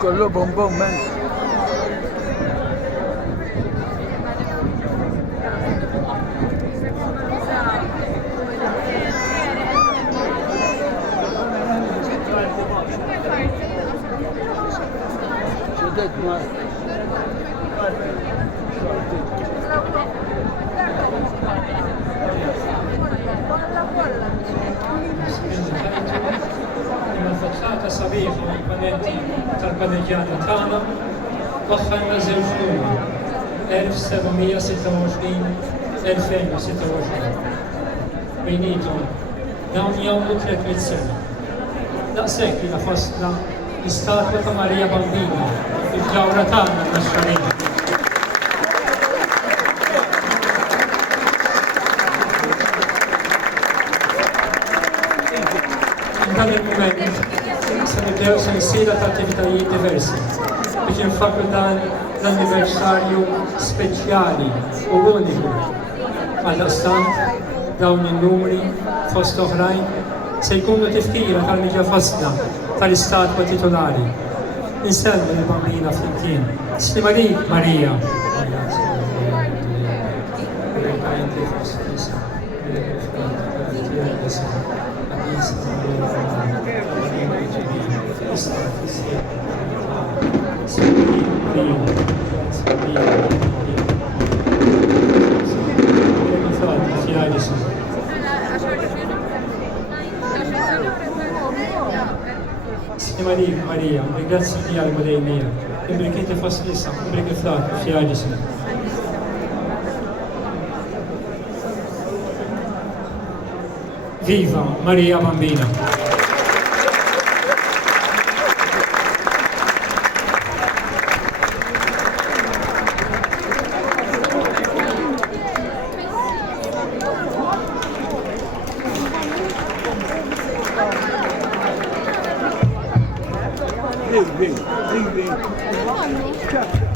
Quello bombón, man. شدت ما Faċċata sabiħa u imponenti tal-Paneġġjana tagħna waħħalna żewġ numri 1726-2026. Bejnietom dawn jagħmlu 300 sena. Daqshekk jiena fostna l-istatwa ta' Marija Bambina il-ġawra tagħna naxxarina. Dan il-moment se nibdew sensiela ta' attivitajiet diversi biex infakru dan l-anniversarju speċjali u uniku. Għaldaqstant dawn in-numri fost oħrajn se jkunu tifkira tal-miġa fostna tal-istatwa titolari. Inselmu l-Bambina flimkien. Slima lik, Marija. Maria, grazie di algo dei miei. Perché ti fa stessa, perché fa fiagisi. Viva Maria Bambina! Vem. Tchau.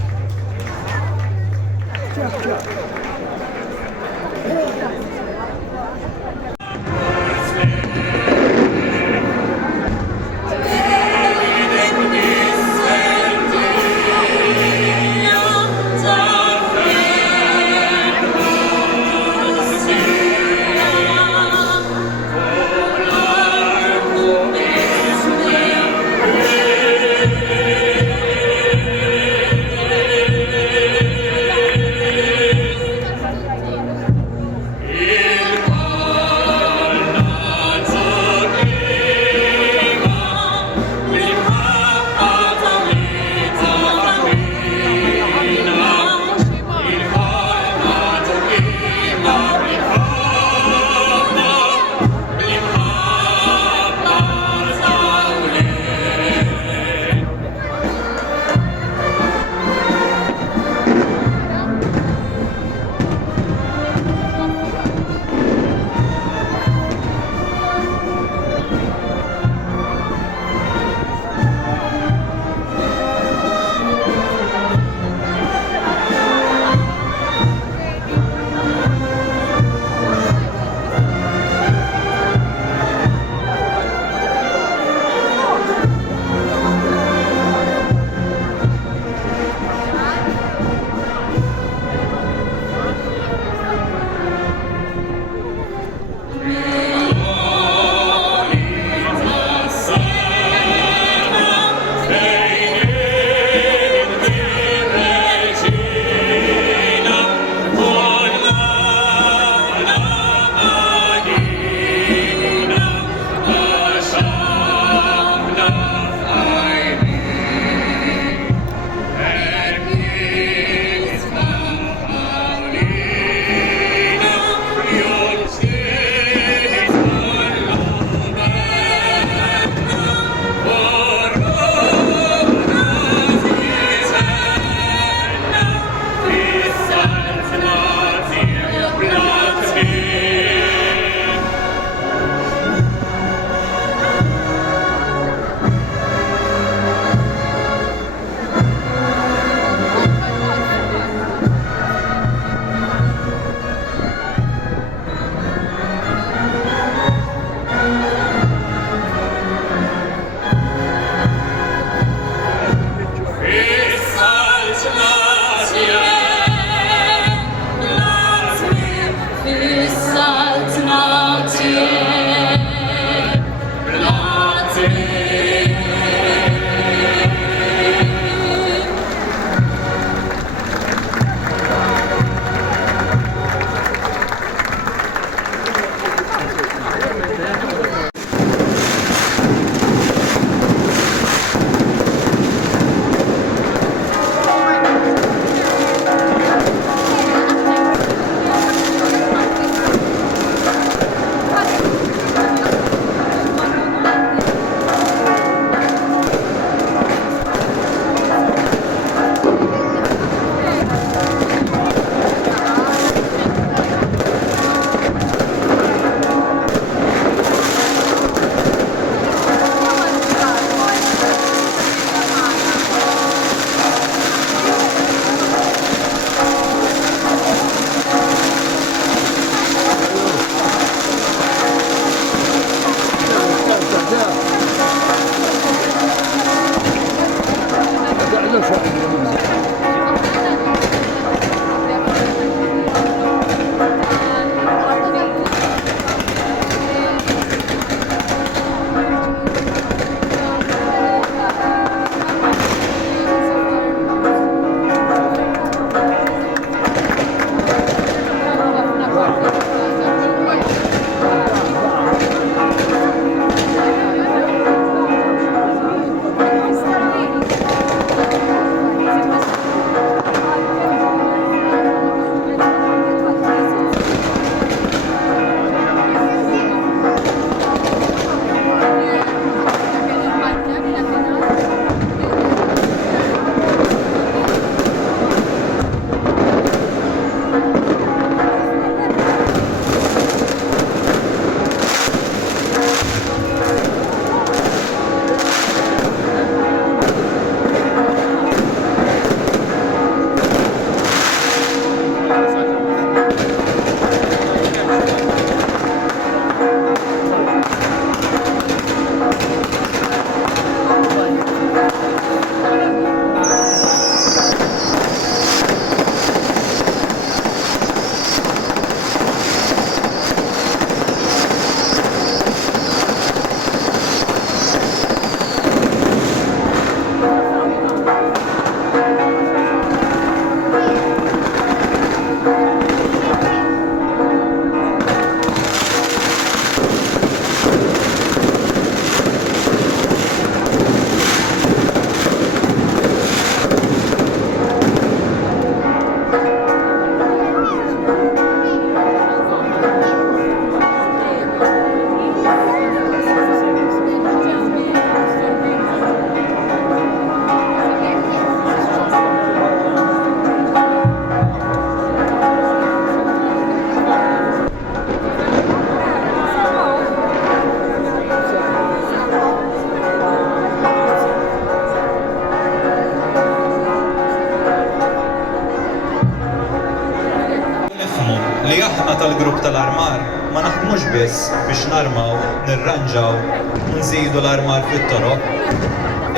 li aħna tal-grupp tal-armar ma naħdmux biss biex narmaw, nirranġaw u nżidu l-armar fit-toroq.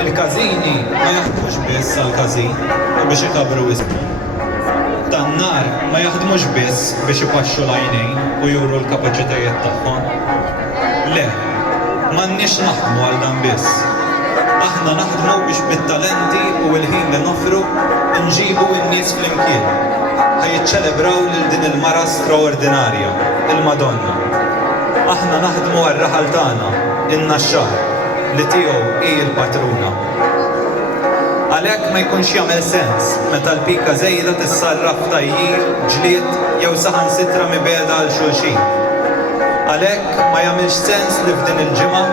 Il-każini ma jaħdmux biss għal-każin u biex ikabru ismu. Tan-nar ma jaħdmux biss biex ipaxxu l-għajnejn u juru l-kapaċitajiet tagħhom. Le, m'għandniex naħdmu għal dan biss. Aħna naħdmu biex bit-talenti u l-ħin li nofru nġibu n-nies flimkien. Ħajjiċċelebraw lil din il-mara straordinarja, il-Madonna. Aħna naħdmu għar-raħal tagħna, in-Naxxar, li tiegħu hi l-patruna. Għalhekk ma jkunx jagħmel sens meta l-pika żejda tissarraf tajjir, ġlied jew saħansitra mibeda għal xulxin. Għalhekk ma jagħmilx sens li f'din il-ġimgħa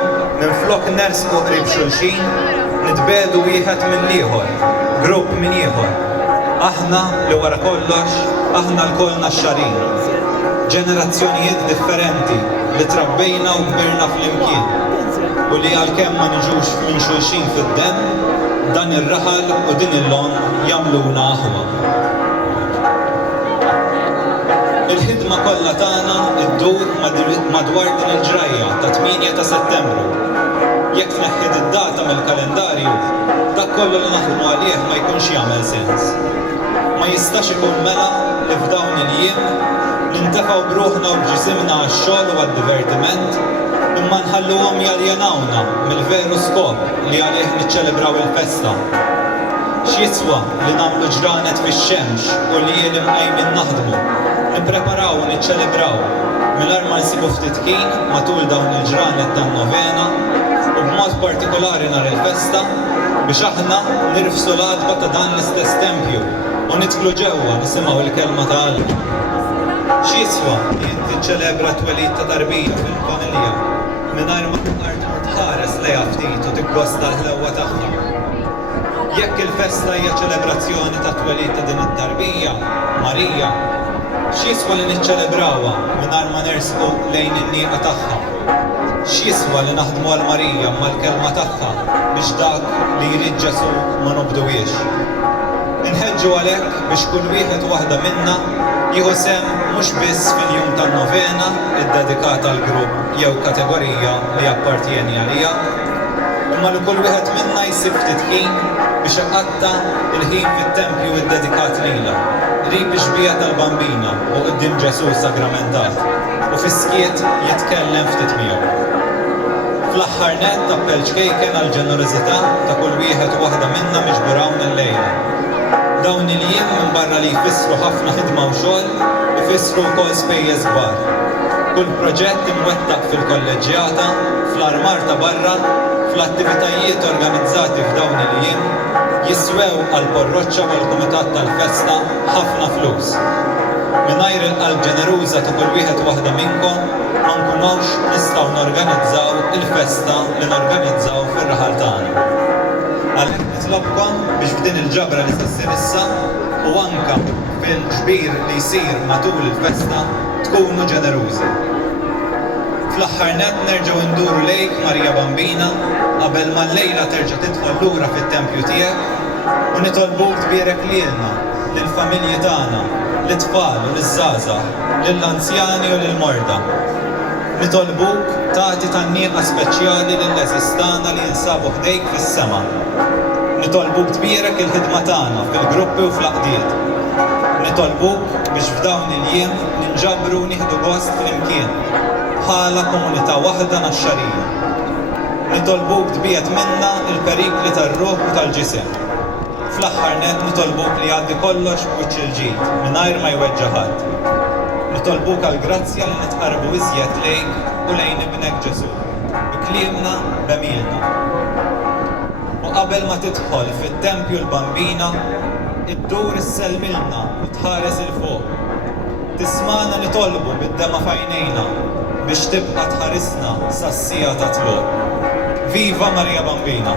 minflok nersqu qrib xulxin, nitbedu wieħed minn ieħor, grupp minn ieħor. Aħna li wara kollox, aħna l-koll Naxxarin. Ġenerazzjonijiet differenti li trabbejna u kbirna flimkien u li għalkemm ma niġux minn xulxin fid-demm, dan ir-raħal u din il-lon jagħmluna aħwa. Il-ħidma kollha tagħna ddur madwar din il-ġrajja ta' 8 ta' Settembru. Jekk tneħħid id-data mill-kalendarju, dak kollu li naħdmu għalih ma jkunx jagħmel sens. Ma jistax ikun mela li f'dawn il-jiem nintefgħu bruħna u bġisimna għax-xogħol u għad-divertiment imma nħalluhom jaljenawna mill-veru skop li għalih niċċelebraw il-festa. X'jiswa li nagħmlu ġranet fix-xemx u li jien imqajmin naħdmu, nippreparaw u niċċelebraw mingħajr ma nsibu ftit ħin matul dawn il-ġranet tan-novena u b'mod partikolari nhar il-festa biex aħna nirfsu l-għadba ta' dan l-istess tempju u nidħlu ġewwa nisimgħu l-kelma ta' Alla. X'jiswa li inti tiċċelebra t-twelid ta' tarbija fil-familja mingħajr ma tqart tħares lejha ftit u tikkosta l-ħlewwa tagħha. Jekk il-festa hija ċelebrazzjoni ta' twelid ta' din it-tarbija, Marija, x'jiswa li niċċelebrawha mingħajr ma nersqu lejn in-nieqa tagħha? X'jiswa li naħdmu għal Marija mal-kelma tagħha biex dak li jrid Ġesu ma nobduwiex? Inħeġġu għalhekk biex kull wieħed waħda minna jieħu sehem mhux biss fil-jum tan-novena iddedikata għall grupp jew kategorija li appartieni għaliha, imma li kull wieħed minna jsib ftit ħin biex iqatta' il-ħin fit-tempju iddedikat lilha, qrib ix-xbija tal-Bambina u quddiem Ġesu sagramentat u fis-skiet jitkellem ftit miegħu. Fl-aħħar nett tappell ċkejken għall-ġenerożità ta' kull wieħed u waħda minna miġburawn il-lejla. Dawn il-jiem minn barra li jfissru ħafna ħidma u xogħol ifissru wkoll spejjeż kbar. Kull proġett imwettaq fil-kolleġjata, fl-armar ta' barra, fl-attivitajiet organizzati f'dawn il-jiem jiswew għall-porroċċa u għall-kumitat tal-festa ħafna flus. Mingħajr il-qalb ġeneruża ta' kull wieħed waħda minnkom ma nkunux nistgħu norganizzaw il-festa li norganizzaw fir-raħal tagħna. Għalhekk nitlobkom biex f'din il-ġabra li s'issir issa u anke fil-ġbir li jsir matul il-festa tkunu ġenerużi. Fl-aħħar nett nerġgħu nduru lejk Marija Bambina qabel ma l-lejla terġa' tidħol lura fit-tempju tiegħek u nitolbuk tbierek lilna, lill-familji tagħna, lit-tfal u liż-żgħażagħ, lill-anzjani u lill-morda. Nitolbuk tagħti tan-nieqa speċjali lill-eżistana li jinsabu ħdejk fis-sema. Nitolbuk tbierek il-ħidma tagħna fil-gruppi u fl-aqdiet. Nitolbuk biex f'dawn il-jiem ninġabru nieħdu gost flimkien bħala komunità waħda Naxxarija. Nitolbuk tbiegħed minna il-perikli tar-ruħ u tal-ġisem. Fl-aħħar nett nitolbuk li jgħaddi kollox b'wiċċ il-ġid mingħajr ma jweġġa' ħadd. Nitolbuk għall-grazzja li nitqarbu iżjed lejk u lejn ibnek Ġesu, b'kliemna b'emilna. U qabel ma tidħol fit-tempju l-Bambina, iddur issellmilna u tħares il-fuq. Tismana nitolbu bid-dema f'għajnejna biex tibqa' tħarisna sas-sija ta' tluq. Viva Marija Bambina!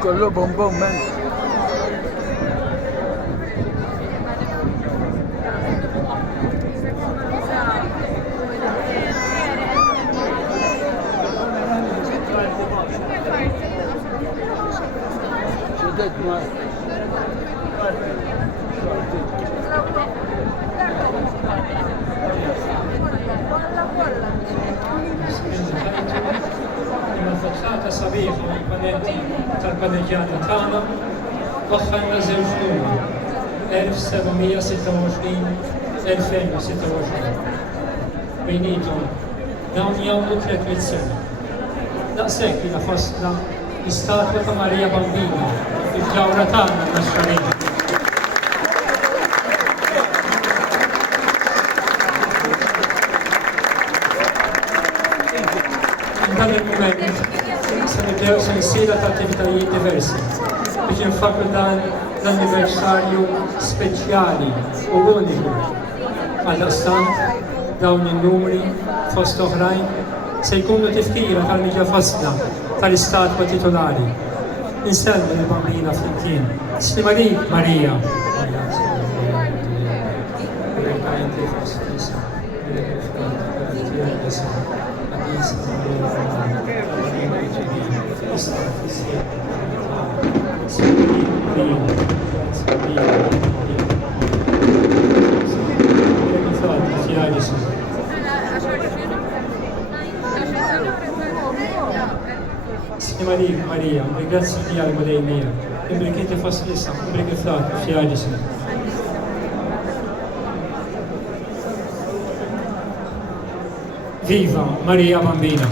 Quello bonbon, man. شدت معي. Il-faċċata sabiħa u l-imponenti tal-paneġġjata tagħna waħħalna żewġ numri 1726-2026. Bejnietom dawn jagħmlu 300 sena. Daqshekk ilha fostna l-istatwa ta' Marija Bambina, il-ġawra tagħna naxxalin. Dan il-moment se nibdew sensiela ta' attivitajiet diversi biex infakru dan l-anniversarju speċjali u uniku. Għaldaqstant dawn in-numri fost oħrajn se jkunu tifkira tal-miġa fostna tal-istatwa titolari. Inselmu l-Bambina flimkien. Slima lik, Marija. Slima lik, Marija. Grazzi li għal dejmija. Imbrik inti fost lissa, imbrik il-flat, fjadismu. Viva Maria Bambina!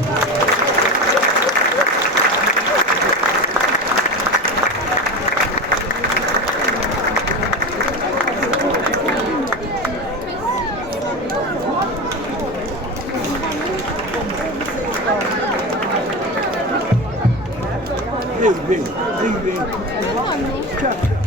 Vem. Tchau.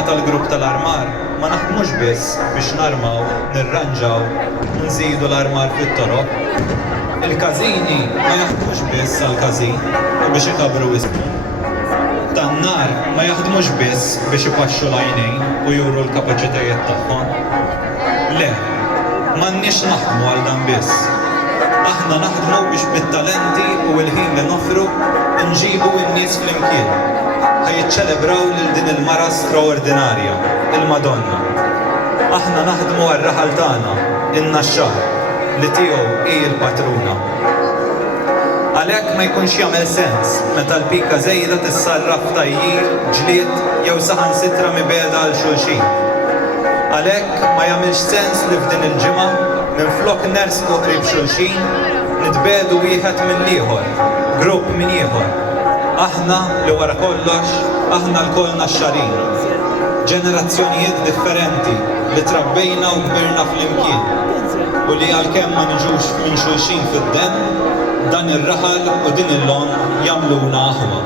Aħna tal-grupp tal-armar ma naħdmux biss biex narmaw, nirranġaw, nżidu l-armar fit-toroq. Il-kazini ma jaħdmux biss għal-kazin u biex ikabru ismu. Tan-nar ma jaħdmux biss biex ipaxxu l-għajnejn u juru l-kapaċitajiet tagħhom. Le, m'għandniex naħdmu għal dan biss. Aħna naħdmu biex bit-talenti u l-ħin li nofru nġibu n-nies flimkien. Ħajjiċċelebraw lil din il-mara straordinarja, il-Madonna. Aħna naħdmu għar-raħal tagħna, in-naxxar, li tiegħu hi l-patruna. Għalhekk ma jkunx jagħmel sens meta l-pika żejra tissarraf tajjir, ġlied jew saħansitra mibeda għal xulxin. Għalhekk ma jagħmilx sens li f'din il-ġimgħa minflok nersqu qrib xulxin, nitbedu wieħed mill-ieħor, grupp minn ieħor. Aħna li wara kollox, aħna l-koll naxxarin. Ġenerazzjonijiet differenti li trabbejna u kbirna flimkien u li għalkemm ma niġux minn xulxin fid-dem, dan ir-raħal u din il-lon jagħmluna aħwa.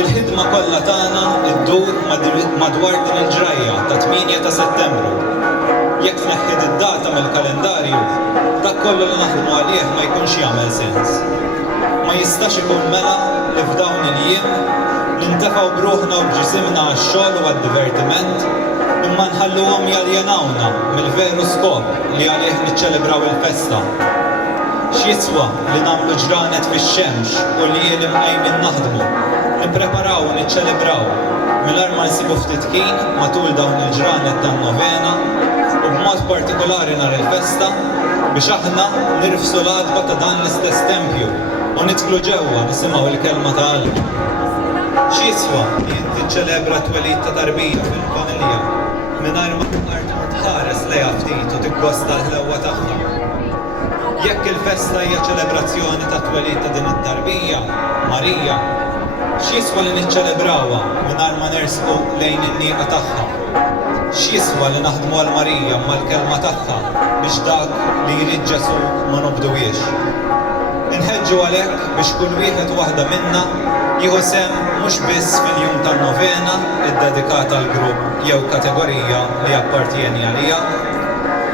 Il-ħidma kollha tagħna iddur madwar din il-ġrajja ta' 8 ta' Settembru. Jekk tneħħid id-data mill-kalendarju, dak kollu li naħdmu għalih ma jkunx jagħmel sens. Ma jistax ikun mela li f'dawn il-jiem nintefgħu bruħna u bġisimna għax-xogħol u għad-divertiment imma nħalluhom jaljenawna mill-veru skop li għalih niċċelebraw il-festa. X'jiswa li nagħmlu ġranet fix-xemx u li jien imqajmin naħdmu, nippreparaw u niċċelebraw mingħajr ma nsibu ftit kien matul dawn il-ġranet tan-novena u b'mod partikolari nhar il-festa biex aħna nirfsu l-għadba ta' dan l-istess tempju u nidħlu ġewwa nisimgħu l-kelma ta' Alla. X'jiswa li inti tiċċelebra t-twelid ta' tarbija fil-familja mingħajr ma tqart tħares lejha ftit u tikkosta l-ħlewwa tagħha. Jekk il-festa hija ċelebrazzjoni ta' twelid ta' din it-tarbija, Marija, x'jiswa li niċċelebrawha mingħajr ma nersqu lejn in-nieqa tagħha? X'jiswa li naħdmu għal Marija mal-kelma tagħha biex dak li jrid Ġesu ma nobduwiex? Inħeġġu għalhekk biex kull wieħed waħda minna jieħu sehem mhux biss fil-jum tan-novena iddedikata għall grupp jew kategorija li appartieni għaliha,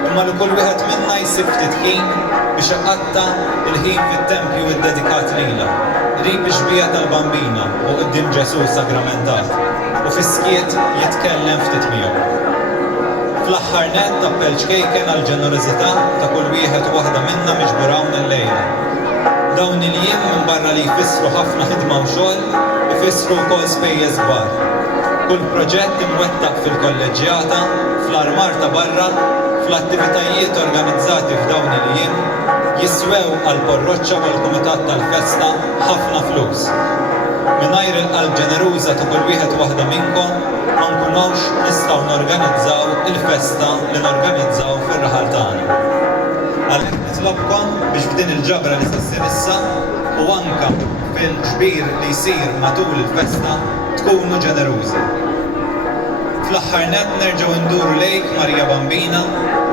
imma li kull wieħed minna jsib ftit ħin biex iqatta' il-ħin fit-tempju iddedikat lilha, qrib ix-xbija tal-Bambina u quddiem Ġesu sagramentat u fis-skiet jitkellem ftit miegħu. Fl-aħħar nett tappell ċkejken għall-ġenerożità ta' kull wieħed u waħda minna miġbura hawn il-lejla. Dawn il-jiem minn barra li jfissru ħafna ħidma u xogħol ifissru wkoll spejjeż kbar. Kull proġett imwettaq fil-kolleġjata, fl-armar ta' barra, fl-attivitajiet organizzati f'dawn il-jiem jiswew għall-porroċċa u għall-kumitat tal-festa ħafna flus. Mingħajr il-qalb ġeneruża ta' kull wieħed waħda minnkom ma nkunux nistgħu norganizzaw il-festa li norganizzaw fir-raħal tagħna. Għalhekk nitlobkom biex f'din il-ġabra li se ssir issa u anke fil-ġbir li jsir matul il-festa tkunu ġenerużi. Fl-aħħar nett nerġgħu nduru lejk Marija Bambina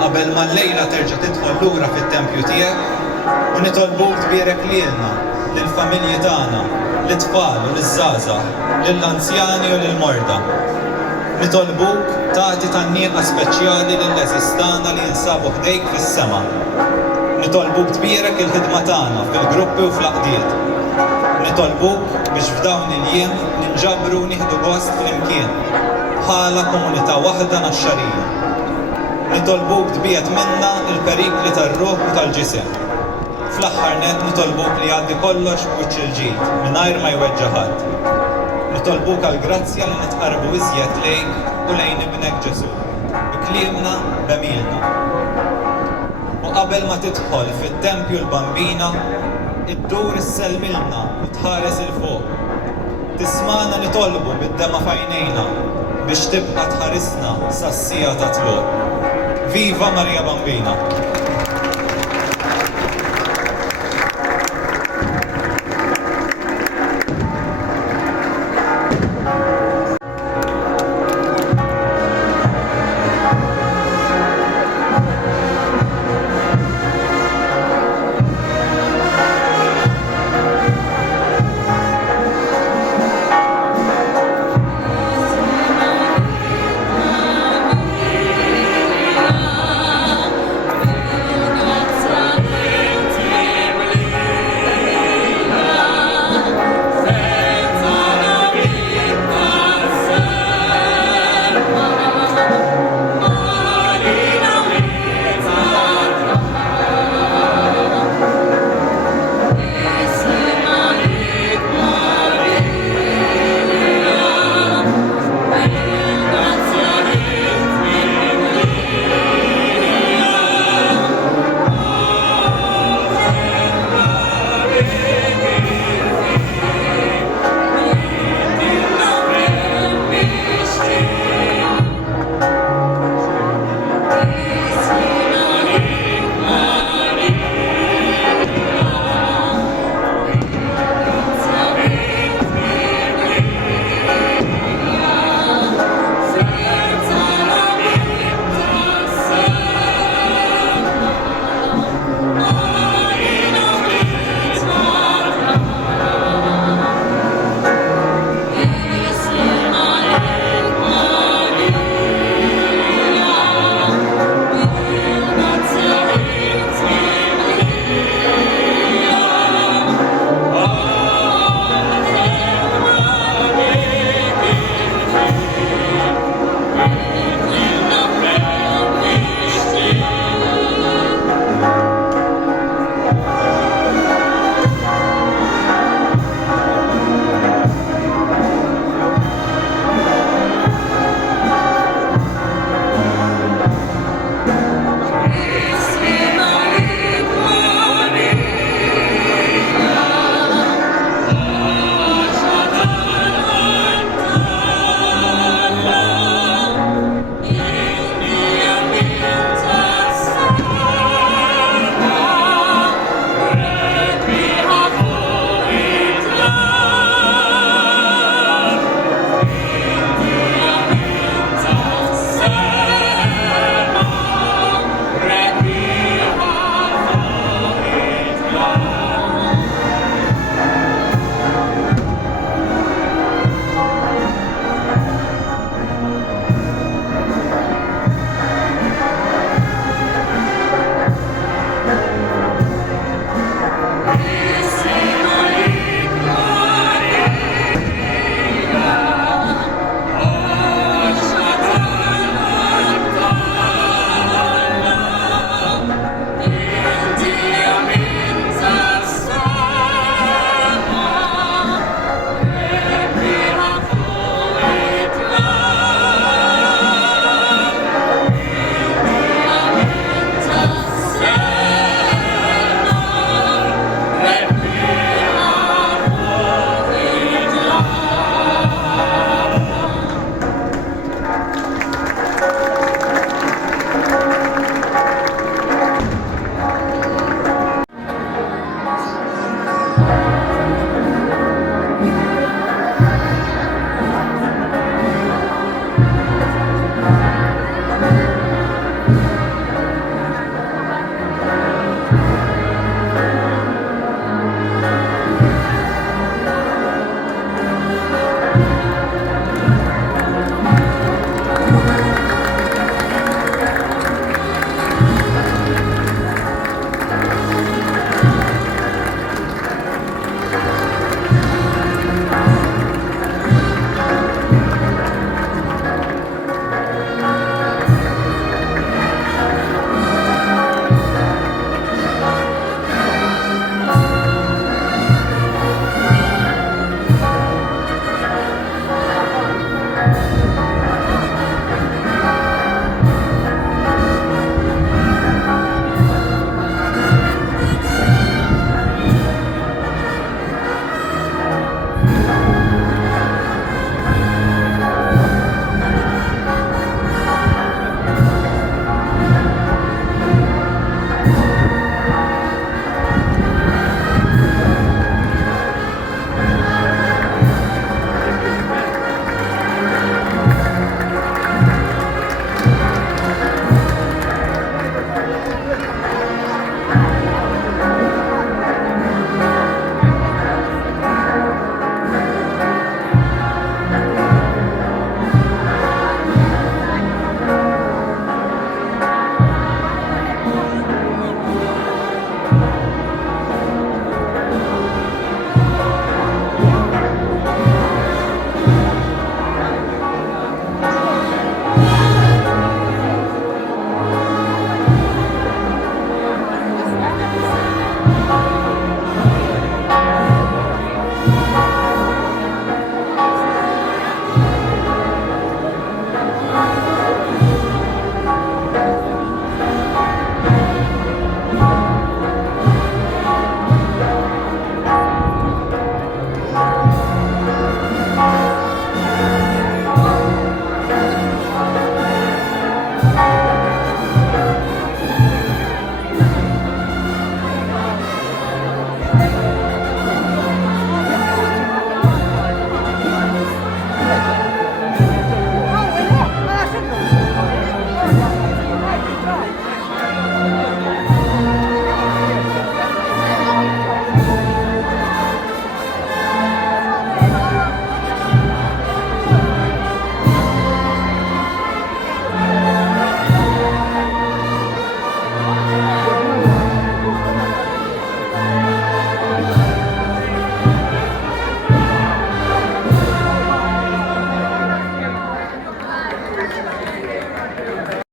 qabel ma l-lejla terġa' tidħol lura fit-tempju tiegħek u nitolbuk tbierek lilna, lill-familji tagħna, lit-tfal u liż-żgħażagħ, lill-anzjani u lill-morda. Nitolbuk tagħti tan-nieqa speċjali lill-eżistana li jinsabu ħdejk fis-sema. Nitolbuk tbierek il-ħidma tagħna fil-gruppi u fl-aqdiet. Nitolbuk biex f'dawn il-jiem ninġabru u nieħdu gost flimkien bħala komunità waħda naxxarija. Nitolbuk tbiegħed minna il-perikli tar-ruħ u tal-ġisem. Fl-aħħar nett nitolbuk li jgħaddi kollox b'wiċċ il-ġid mingħajr ma jweġġa' ħadd. Nitolbuk għall-grazzja li nitqarbu iżjed lejk u lejn ibnek Ġesu, b'kliemna b'emilna. U qabel ma tidħol fit-tempju l-Bambina, iddur isselmilna u tħares il-fuq. Tismana nitolbu bid-dema f'għajnejna biex tibqa' tħarisna sas-sija ta' tluq. Viva Marija Bambina!